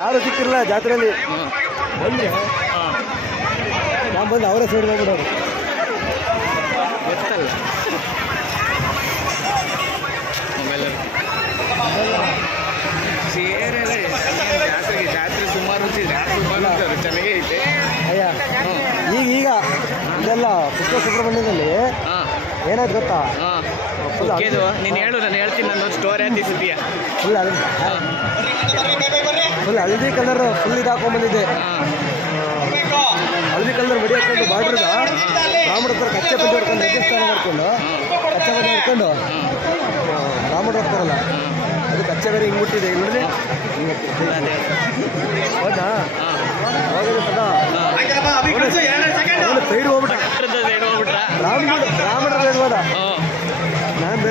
ಯಾರು ಸಿಕ್ಕಿರಲ್ಲ ಜಾತ್ರೆಯಲ್ಲಿ? ಬಂದ್ರೆ? ನಾನು ಬಂದು ಅವರೇ ಸೈಡ್ ಹೋಗ್ಬಿಡೋರು. ಗೊತ್ತಲ್ಲ ಮೊಬೈಲ್ ಸೇರೆಲ್ಲ ಜಾತ್ರೆಗೆ? ಜಾತ್ರೆ ಸುಮಾರು ಹೊತ್ತಿದೆ ಸುಮಾರು ಹೊತ್ತು ಚೆನ್ನಾಗೇ ಐತೆ. ಅಯ್ಯ ಈಗ ಈಗ ಇದೆಲ್ಲ ಪುಟ್ಟ ಸುಬ್ರಹ್ಮಣ್ಯದಲ್ಲಿ ಏನಾಯ್ತು ಗೊತ್ತಾ? ಓಕೆದು ನೀನು ಹೇಳು ನಾನು ಹೇಳ್ತೀನಿ ನಾನು ಸ್ಟೋರಿ ಅಂತ ಸುದ್ದಿಯ ಫುಲ್ ಹಳದಿ ಫುಲ್ ಹಳದಿ ಕಲರ್ ಫುಲ್ ಇದು ಹಾಕೊಂಡ್ಬಂದಿದೆ ಹಾಂ. ಹಳದಿ ಕಲರ್ ಮಡಿ ಹಾಕೊಂಡು ಬಾರ್ಡ್ರದ ರಾಮರ ಹತ್ರ ಕಚ್ಚೆ ಪಂಚೆ ಹೊಡ್ಕೊಂಡು ರಾಜಸ್ಥಾನ ಮಾಡ್ಕೊಂಡು ಕಚ್ಚೆ ಪಂಚೆ ಹೊಡ್ಕೊಂಡು ರಾಮರ ಹೋಗ್ತಾರಲ್ಲ ಅದು ಕಚ್ಚೆ ಬೇರೆ ಹಿಂಗೆ ಮುಟ್ಟಿದೆ ನೋಡಿದ್ರೆ? ಅದೇ. ಹೌದಾ? ಸೈಡ್ ಹೋಗ್ಬಿಟ್ಟ. ರಾಮಡ ಸೈಡ್ ಹೋದ ಹಾಂ. நான்